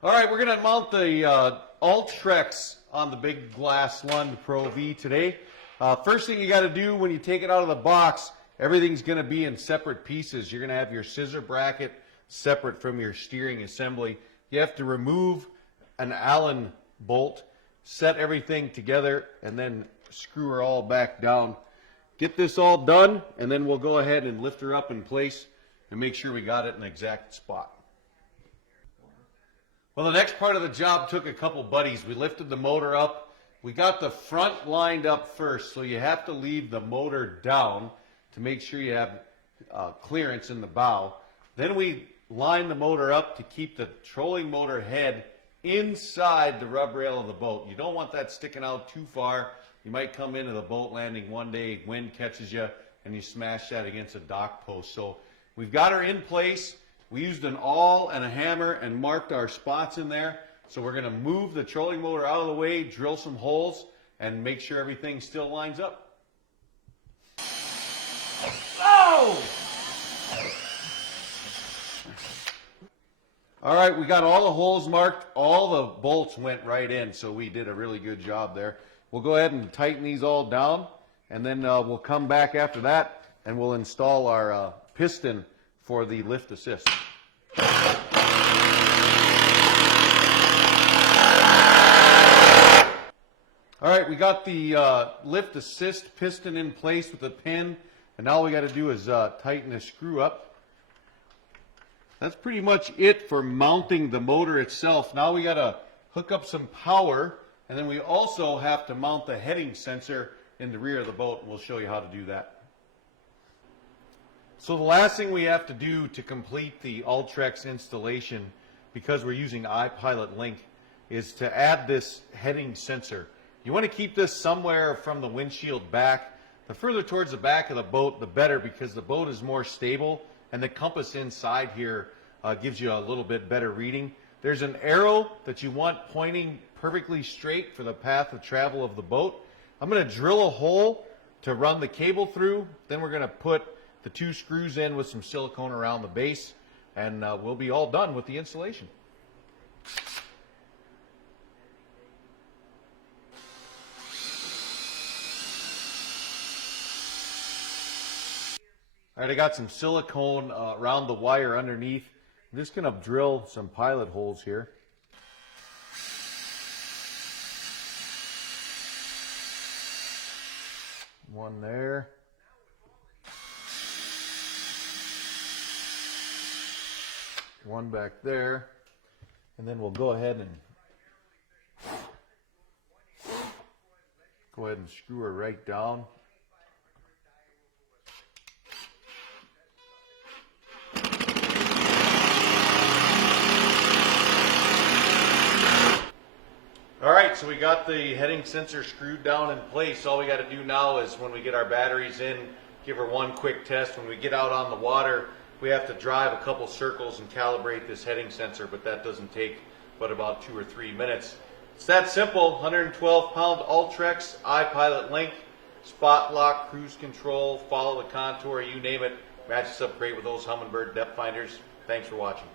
All right, we're going to mount the Ultrex on the big glass Lund Pro V today. First thing you got to do when you take it out of the box, everything's going to be in separate pieces. You're going to have your scissor bracket separate from your steering assembly. You have to remove an Allen bolt, set everything together, and then screw her all back down. Get this all done, and then we'll go ahead and lift her up in place and make sure we got it in the exact spot. Well, the next part of the job took a couple buddies. We lifted the motor up. We got the front lined up first, so you have to leave the motor down to make sure you have clearance in the bow. Then we line the motor up to keep the trolling motor head inside the rub rail of the boat. You don't want that sticking out too far. You might come into the boat landing one day, wind catches you, and you smash that against a dock post. So we've got her in place. We used an awl and a hammer and marked our spots in there. So we're going to move the trolling motor out of the way, drill some holes, and make sure everything still lines up. Oh! All right, we got all the holes marked. All the bolts went right in, so we did a really good job there. We'll go ahead and tighten these all down, and then we'll come back after that, and we'll install our piston for the lift assist. All right, we got the lift assist piston in place with the pin, and now all we got to do is tighten the screw up. That's pretty much it for mounting the motor itself. Now we got to hook up some power, and then we also have to mount the heading sensor in the rear of the boat, and we'll show you how to do that. So the last thing we have to do to complete the Ultrex installation, because we're using iPilot Link, is to add this heading sensor. You want to keep this somewhere from the windshield back. The further towards the back of the boat, the better, because the boat is more stable, and the compass inside here gives you a little bit better reading. There's an arrow that you want pointing perfectly straight for the path of travel of the boat. I'm going to drill a hole to run the cable through. Then we're going to put the 2 screws in with some silicone around the base, and we'll be all done with the installation. All right, I got some silicone around the wire underneath. I'm just going to drill some pilot holes here. One there. One back there. And then we'll go ahead and screw her right down. All right, so we got the heading sensor screwed down in place. All we got to do now is, when we get our batteries in, give her one quick test. When we get out on the water, we have to drive a couple circles and calibrate this heading sensor, but that doesn't take but about 2 or 3 minutes. It's that simple. 112-pound Ultrex, iPilot Link, spot lock, cruise control, follow the contour, you name it. Matches up great with those Humminbird depth finders. Thanks for watching.